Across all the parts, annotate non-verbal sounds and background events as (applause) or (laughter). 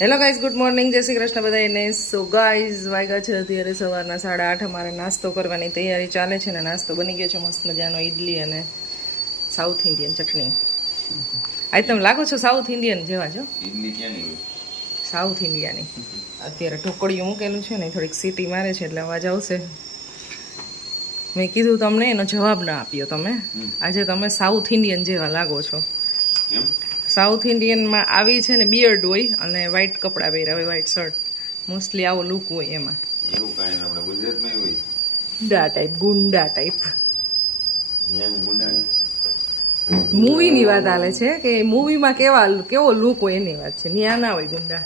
Hello guys good morning જય શ્રી કૃષ્ણ બધાને. So guys વાગ્યા છે અત્યારે સવારના સાડા આઠ. અમારે નાસ્તો કરવાની તૈયારી ચાલે છે ને નાસ્તો બની ગયો છે મસ્ત મજાનો ઇડલી અને સાઉથ ઇન્ડિયન ચટણી. (laughs) આજ તમે લાગો છો સાઉથ ઇન્ડિયન જેવા છો? સાઉથ ઇન્ડિયાની (laughs) અત્યારે ઢોકળિયું મૂકેલું છે ને થોડીક સીટી મારે છે એટલે અવાજ આવશે. મેં કીધું તમને એનો જવાબ ના આપ્યો તમે. આજે તમે સાઉથ ઇન્ડિયન જેવા લાગો છો. સાઉથ ઇન્ડિયનમાં આવી છે ને બિયર્ડ હોય અને વ્હાઇટ કપડાં પહેર્યા હોય વ્હાઇટ શર્ટ મોસ્ટલી આવો લુક હોય એમાં. એવું કાંઈ આપણે ગુજરાતમાં હોય. ગુંડા ટાઈપ ગુંડા ટાઈપ મૂવીની વાત આલે છે કે મૂવીમાં કેવા કેવો લુક હોય એની વાત છે. ન્યા ના હોય ગુંડા.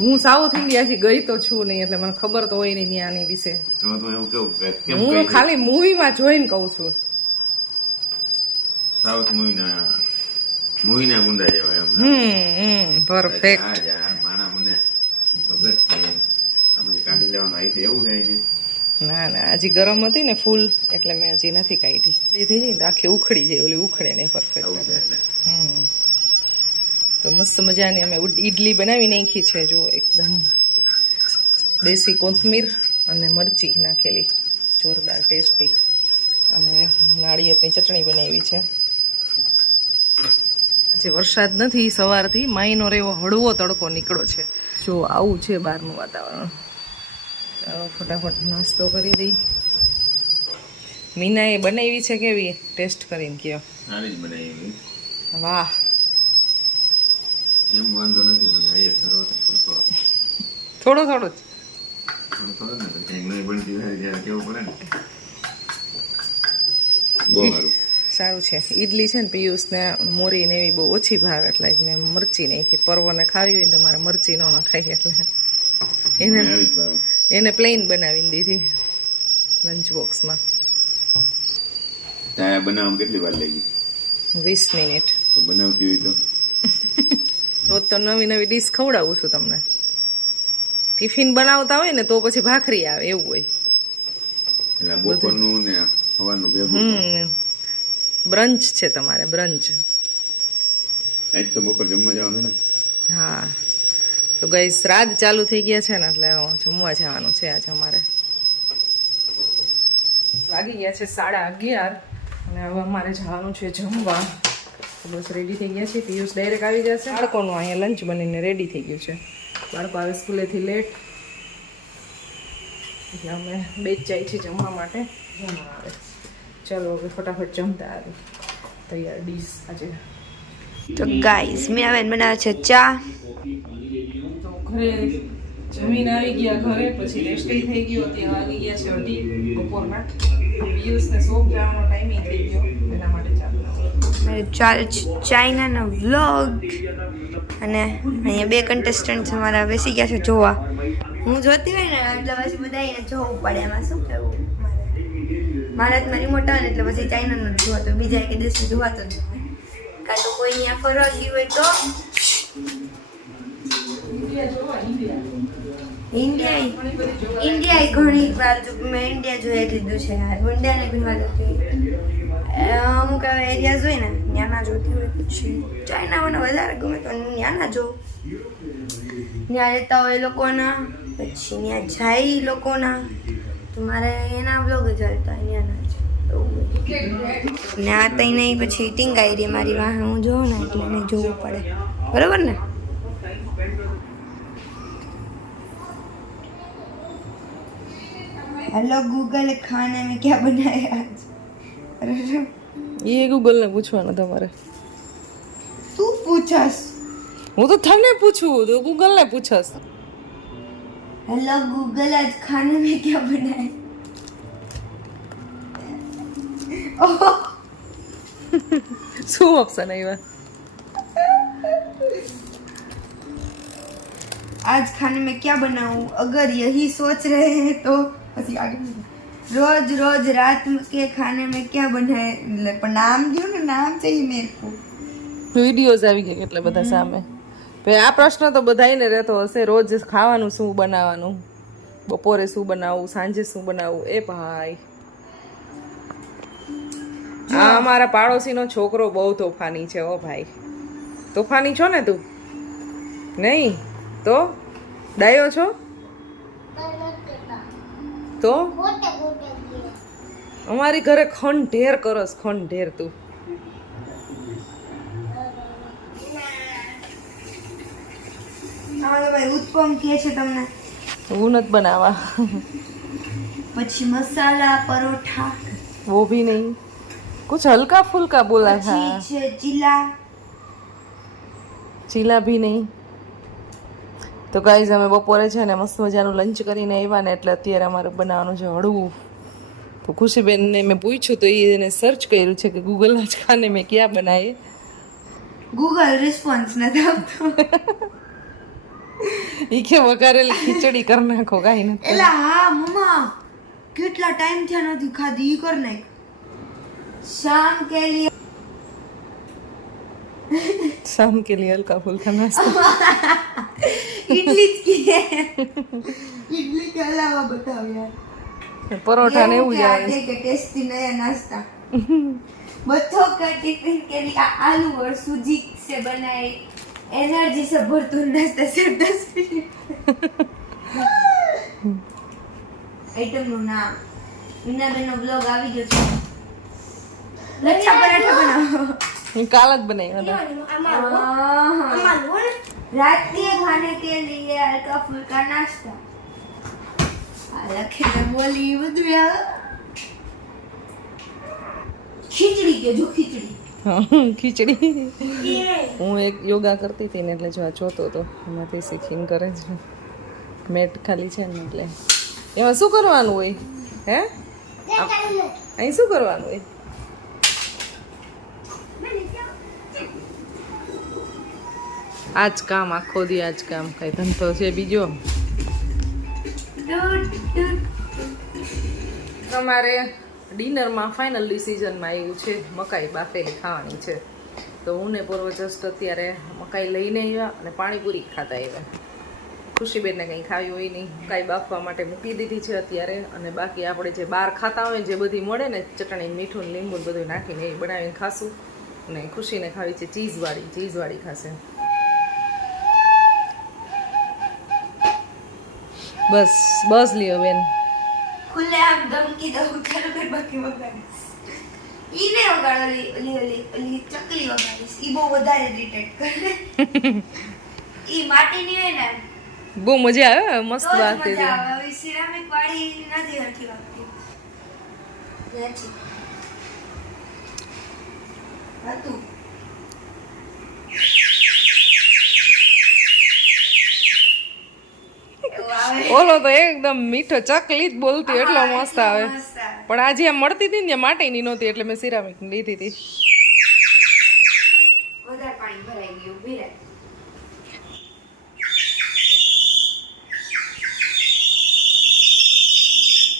હું સાઉથ ઇન્ડિયાથી ગઈ તો છું નહીં એટલે મને ખબર તો હોય નહીં ન્યાની વિશે. હું ખાલી મૂવીમાં જોઈને કહું છું. સાઉથ મૂવીના મૂવીના ગુંડા જેવા એમ. હમ પરફેક્ટ માણા મને ભગત આપણે કાઢી લેવાનું અહીંથી એવું થાય છે ના ના હજી ગરમ હતી ને ફૂલ એટલે મેં હજી નથી કાઢી. એ થઈ જાય તો આખી ઉખડી જાય ઓલી ઉખડે નહીં પરફેક્ટ હમ. તો મસ્ત મજાની અમે ઈડલી બનાવી નાખી છે જો એકદમ. દેશી કોથમીર અને મરચી નાખેલી. જોરદાર ટેસ્ટી. અને નાળિયેરની ચટણી બનાવી છે. આજે વરસાદ નથી સવારથી માઈનો રેવો હળવો તડકો નીકળો છે. જો આવું છે બહારનું વાતાવરણ. ફટાફટ નાસ્તો કરી દઈ. મીનાએ બનાવી છે કેવી? ટેસ્ટ કરીને કયો. જ બનાવી. વાહ. એમ વાંધો નથી મને થોડો થોડો. થોડો થોડો જ. થોડો થોડો ને નહીં બનતી કેવું પડે ને? બહુ સારું. સારું છે. ઈડલી છે ને પિયુષને મોરીને એવી બહુ ઓછી ભાવે એટલે મેં મરચી નાખી પર્વને ખાવી હોય તો મારે મરચી ન ખાઈ એટલે એને એને પ્લેન બનાવીને દીધી લંચ બોક્સમાં ત્યાં બનાવવામાં કેટલી વાર લાગી? વીસ મિનિટ. તો બનાવતી હોય તો? રોજ તો નવી નવી ડીશ ખવડાવું છું તમને. ટિફિન બનાવતા હોય ને તો પછી ભાખરી આવે એવું હોય. એટલે બપોરનું ને હમ. બ્રંચ છે તમારે બ્રંચ. આજ તો બપોર જમવા જવાનું ને. હા. તો ગઈ શ્રાદ્ધ ચાલુ થઈ ગયા છે ને એટલે જમવા જવાનું છે આજે અમારે. વાગી ગયા છે સાડા અગિયાર અને હવે અમારે જવાનું છે જમવા. બસ રેડી થઈ ગયા છે પિયુષ ડાયરેક્ટ આવી જશે. બાળકોનું અહીંયા લંચ બનીને રેડી થઈ ગયું છે. બાળકો આવે સ્કૂલેથી લેટ એટલે અમે બે જાય છે જમવા માટે. જમવા આવે. ચાલો હવે ફટાફટ જમતા આવી તૈયાર ડીશ આજે. તો ગાઈસ મીરાબેન બનાવે છે ચા. ઘરે જમીન આવી ગયા ઘરે પછી રેસ્ટ થઈ ગયો ત્યાં આવી ગયા છે અઢી બપોરના પિયુષને શોપ જવાનો ટાઈમિંગ થઈ ગયો એના માટે ચાલુ મારે ચાઇનાનો વ્લોગ અને અહીંયા બે કન્ટેસ્ટન્ટ અમારા બેસી ગયા છે જોવા. હું જોતી હોય ને એટલે પછી બધા અહીંયા જોવું પડે એમાં શું કરવું? મારે મારા હાથમાં રિમોટ આવે એટલે પછી ચાઇનાનો જ જોવાતો બીજા એક દેશ જોવાતો જ કાં તો કોઈ અહીંયા ફરવા ગયું હોય તો? ઇન્ડિયા ઇન્ડિયા ઘણી વાર મેં ઇન્ડિયા જોઈ લીધું છે. ઇન્ડિયાને વાર જોઈ અમુક એરિયાઝ હોય ને ત્યાંના જોતી હોય. પછી ચાઇના વધારે ગમે તો ત્યાં જોઉં. ત્યાં રહેતા હોય લોકોના, પછી ત્યાં જાય લોકોના. મારે એના બ્લોગ જ હાલતા એના જ. ને આ તઈ નહીં પછી ટીંગાઈ રહી મારી વાહ. હું જોઉં ને એટલે એને જોવું પડે. બરાબર ને? હેલો ગૂગલ ખાને મેં ક્યાં બનાયા એ ગૂગલને પૂછવાનું તમારે. તું પૂછસ. હું તો તને પૂછું તું ગૂગલને પૂછસ. હેલો ગૂગલ આજ ખાને મેં ક્યાં બનાવ્યા? શું ઓપ્શન આવ્યા आज खाने में क्या बनाऊं अगर यही सोच रहे हैं तो પછી આગળ रोज रोज रात के खाने में क्या बनाए એટલે પણ નામ જો ને નામ चाहिए मेरे को વિડીયોઝ આવી ગયા કેટલા બધા સામે ભાઈ આ પ્રશ્ન તો બધાયને રહેતો હશે રોજ ખાવાનું શું બનાવવાનું બપોરે શું બનાવવું સાંજે શું બનાવવું એ ભાઈ આ અમારા પાડોશીનો છોકરો બહુ તોફાની છે ઓ ભાઈ. તોફાની છો ને તું? નહીં? તો? ડાયો છો? તો? અમારી ઘરે ખંડ ઢેર કરસ ખંડ ઢેર તું. ઉત્પમ કે છે તમને. હું નથી બનાવવા. પછી મસાલા પરોઠા. વો ભી નહીં. कुछ हल्का फुल्का बोला था પછી છે ચીલા ચીલા ભી નહીં તો ગાઈઝ અમે બપોરે છે ને મસ્ત મજાનું લંચ કરીને આવ્યા ને એટલે અત્યારે અમારે બનાવવાનું છે હળવું તો ખુશીબેનને મેં પૂછ્યું તો એ એને સર્ચ કર્યું છે કે ગૂગલ આજ ખાને મેં ક્યાં બનાવીએ ગૂગલ રિસ્પોન્સ નથી આપતો (laughs) એ કે વઘારેલી ખીચડી કરી નાખો કાંઈ નથી એલા હા મમ્મા કેટલા ટાઈમ થયા નથી ખાધી ઈ કર નાખ શામ કે લીએ શામ કે लिए હલકા ફુલ્કા નાસ્તો ઇડલી જ કીએ ઇડલી કે અલાવા બતાવ યાર પરોઠા ને એવું જ क्या આવે आटे के टेस्टी नया नाश्ता बच्चों का टिफिन के लिए आलू और सूजी से बनाए एनर्जी से भरपूर नाश्ता सिर्फ दस मिनट આઈટમ નું નામ મીનાબેન નો બ્લોગ આવી ગયો છે લચ્છા પરાઠા બનાવો. કાલ જ બનાવ્યા હતા. રાત્રિએ ખાને કે લીએ હલકા ફુલકા નાસ્તા. લખેલા બોલી બધું ખીચડી કે જો ખીચડી. ખીચડી. હું એક યોગા કરતી હતી ને એટલે જો આ જોતો હતો એમાંથી શીખીને કરે છે મેટ ખાલી છે ને એટલે. એમાં શું કરવાનું હોય? હે? અહીં શું કરવાનું હોય? આ જ કામ આખો દી આ કામ કઈ ધંધો છે બીજો? તમારે ડિનરમાં ફાઇનલ ડિસિઝનમાં આવ્યું છે, મકાઈ બાફેલી ખાવાની છે. તો હું ને પૂર્વ જસ્ટ અત્યારે મકાઈ લઈને આવ્યા અને પાણીપુરી ખાતા આવ્યા. ખુશીબેનને કંઈ ખાવી હોય નહીં. મકાઈ બાફવા માટે મૂકી દીધી છે અત્યારે અને બાકી આપણે જે બહાર ખાતા હોય જે બધી મળે ને, ચટણી, મીઠું લીંબુ બધું નાખીને એ બનાવીને ખાશું. અને ખુશીને ખાવી છે ચીઝવાળી ચીઝવાળી ખાશે. બસ બસ લ્યો બેન. ખુલ્લે આમ ધમકી દઉં ચાલો કર બાકી વગાડીશ. ઈ વગાડો ઓલી ઓલી ઓલી ઓલી ચકલી વગાડીશ. ઈ બહુ વધારે ઇરિટેટ કરે. ઈ માટીની હોય ને બહુ મજા આવે મસ્ત તો જ મજા આવે. સિરામિક વાળી નથી હરખી વાગતી હતું એવું આવે ઓલો તો એકદમ મીઠો ચકલી જ બોલતી એટલો મસ્ત આવે. પણ આજે આમ મળતી હતી ને માટીની નહોતી એટલે મેં સિરામિક લીધી હતી.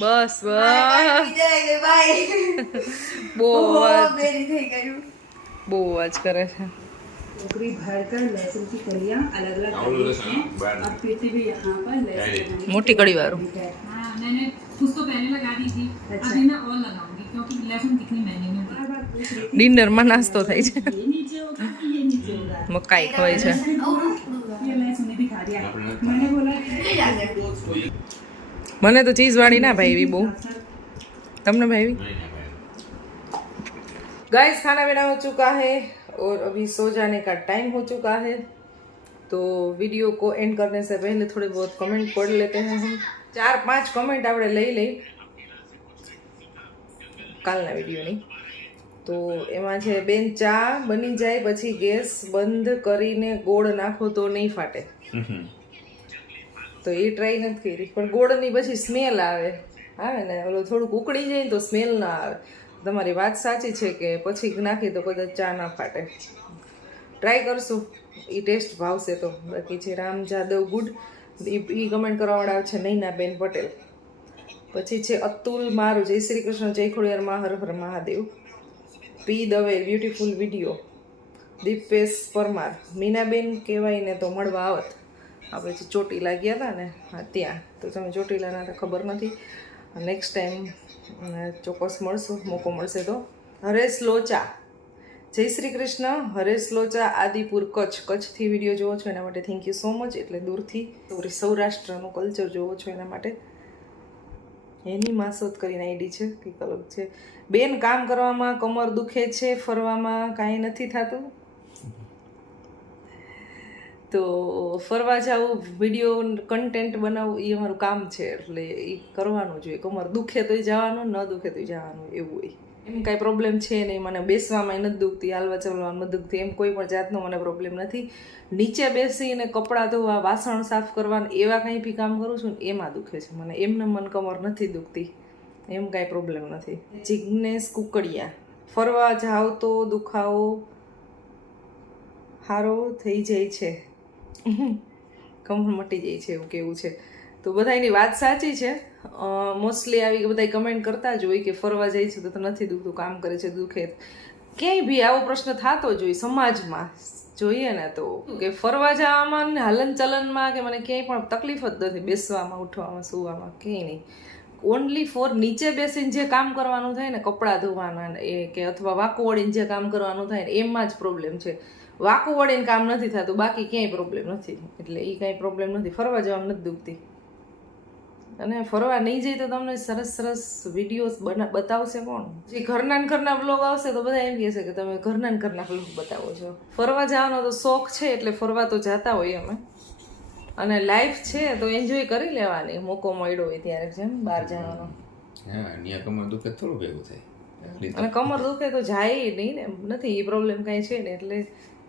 બસ બસ. બહુ અવાજ બેરી બહુ અવાજ કરે છે. टोकरी भरकर लहसुन की कलियां अलग अलग આવડું લસણ બહાર अब पीछे भी यहाँ पर लहसुन મોટી કડી વાળું हाँ मैंने कुछ तो पहले लगा दी थी अभी मैं और लगाऊंगी क्योंकि लहसुन कितनी महंगी मिलती है ડિનરમાં નાસ્તો થાય છે ये नीचे होगा ये नीचे होगा મકાઈ ખવાય છે ये लहसुन ने दिखा दिया આપણે मैंने बोला कि મને તો ચીઝ વાળી ના ભાઈ બહુ તમને ભાઈ નહીં ના ભાઈ गाइस खाना पीना हो चुका है और अभी सो जाने का टाइम हो चुका है तो वीडियो को एंड करने से पहले थोड़े बहुत कमेंट पढ़ लेते हैं हम ચાર પાંચ કમેન્ટ આપણે લઈ લઈ કાલના વિડીયોની તો એમાં છે બેન ચા બની જાય પછી ગેસ બંધ કરીને ગોળ નાખો તો નહીં ફાટે તો એ ટ્રાય નથી કરી પણ ગોળની પછી સ્મેલ આવે આવે ને ઓલું થોડુંક ઉકળી જાય ને તો સ્મેલ ના આવે તમારી વાત સાચી છે કે પછી નાખી તો કદાચ ચા ના ફાટે. ટ્રાય કરશું. એ ટેસ્ટ ભાવશે તો. બાકી છે રામ જાદવ ગુડ એ કમેન્ટ કરવાવાળા છે નૈનાબેન પટેલ. પછી છે અતુલ મારું, જય Shri Krishna, Jay ખોડિયારમાં Har Har Mahadev. P Dave beautiful video Dipesh Parmar. Minaben કહેવાય ને તો મળવા આવત. આપણે જે ચોટીલા ગયા હતા ને, હા, ત્યાં. તો તમે ચોટીલાના ખબર નથી. નેક્સ્ટ ટાઈમ ચોક્કસ મળશું, મોકો મળશે તો. હરેશ લોચા. જય શ્રી કૃષ્ણ. હરેશ લોચા, આદિપુર કચ્છ. કચ્છથી વીડિયો જોવો છો એના માટે થેન્ક યુ સો મચ એટલે દૂરથી સોરી સૌરાષ્ટ્રનું કલ્ચર જોવો છો એના માટે. એની માસોદ કરીને આઈડી છે, કંઈક અલગ છે. બેન, કામ કરવામાં કમર દુખે છે, ફરવામાં કાંઈ નથી થતું? તો ફરવા જવું વીડિયો કન્ટેન્ટ બનાવવું એ અમારું કામ છે. એટલે એ કરવાનું જોઈએ કમર દુખે તોય જવાનું, ન દુખે તોય જવાનું, એવું હોય. એમ કાંઈ પ્રોબ્લેમ છે નહીં. મને બેસવામાં નથી દુખતી, હાલવા ચાલવામાં દુખતી. એમ કોઈ પણ જાતનો મને પ્રોબ્લેમ નથી. નીચે બેસીને કપડાં ધોવા, વાસણ સાફ કરવાના એવા કંઈ બી કામ કરું છું ને, એમાં દુખે છે મને. એમને મન કમર નથી દુખતી. એમ કાંઈ પ્રોબ્લેમ નથી. જિજ્ઞેશ કુકડિયા. ફરવા જાઓ તો દુખાવો સારો થઈ જાય છે. કમર મટી જાય છે એવું કેવું છે. તો બધા એની વાત સાચી છે. મોસ્ટલી આવી બધા કમેન્ટ કરતા જ હોય કે ફરવા જાય છે તો નથી દુખતું, કામ કરે છે, દુખે. ક્યાંય બી આવો પ્રશ્ન થતો જ હોય સમાજમાં, જોઈએ ને તો. કે ફરવા જવામાં ને હલન કે મને ક્યાંય પણ તકલીફ જ નથી બેસવામાં, ઉઠવામાં, સુવામાં, ક્યાંય નહીં. ઓનલી ફોર નીચે બેસીને જે કામ કરવાનું થાય ને, કપડાં ધોવાના એ કે અથવા વાંકું વળીને જે કામ કરવાનું થાય ને, એમાં જ પ્રોબ્લેમ છે. વાંકું વળીને કામ નથી થતું, બાકી ક્યાંય પ્રોબ્લેમ નથી. એટલે એ કાંઈ પ્રોબ્લેમ નથી. ફરવા જવામાં નથી દુખતી. અને ફરવા નહીં જઈએ તો તમને સરસ સરસ વિડીયોઝ બના, બતાવશે કોણ? જે ઘરના ઘરના બ્લોગ આવશે તો બધા એમ કહેશે કે તમે ઘરના ઘરના બ્લોગ બતાવો છો. ફરવા જવાનો તો શોખ છે, એટલે ફરવા તો જતા હોઈએ અમે. અને લાઈફ છે તો એન્જોય કરી લેવાની. મોકો મળ્યો હોય ત્યારે જેમ બહાર જવાનો. હા ત્યાં કમર દુખે થોડું ભેગું થાય. અને કમર દુખે તો જાય નહીં ને નથી એ પ્રોબ્લેમ કાંઈ છે ને એટલે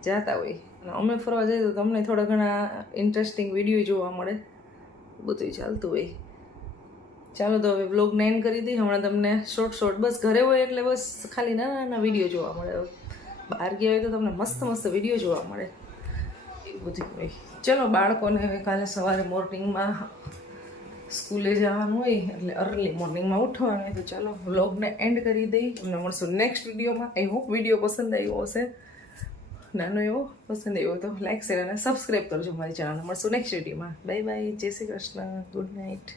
જાતા હોય. અને અમે ફરવા જઈએ તો તમને થોડા ઘણા ઇન્ટરેસ્ટિંગ વીડિયો જોવા મળે. બધું ચાલતું હોય. ચાલો તો હવે બ્લોગ નાઇન કરી દઈએ. હમણાં તમને શોર્ટ શોર્ટ બસ ઘરે હોય એટલે બસ ખાલી નાના નાના વીડિયો જોવા મળે. બહાર ગયા હોય તો તમને મસ્ત મસ્ત વીડિયો જોવા મળે. બધું હોય. ચલો, બાળકોને હવે કાલે સવારે મોર્નિંગમાં સ્કૂલે જવાનું હોય, એટલે અર્લી મોર્નિંગમાં ઉઠવાનું હોય તો ચાલો, વ્લોગને એન્ડ કરી દઈ. અમને મળશું નેક્સ્ટ વિડીયોમાં. આઈ હોપ વીડિયો પસંદ આવ્યો હશે. નાનો એવો પસંદ આવ્યો તો લાઈક શેર અને સબસ્ક્રાઈબ કરજો મારી ચેનલને મળશું નેક્સ્ટ વિડીયોમાં. બાય બાય જય શ્રી કૃષ્ણ. Good night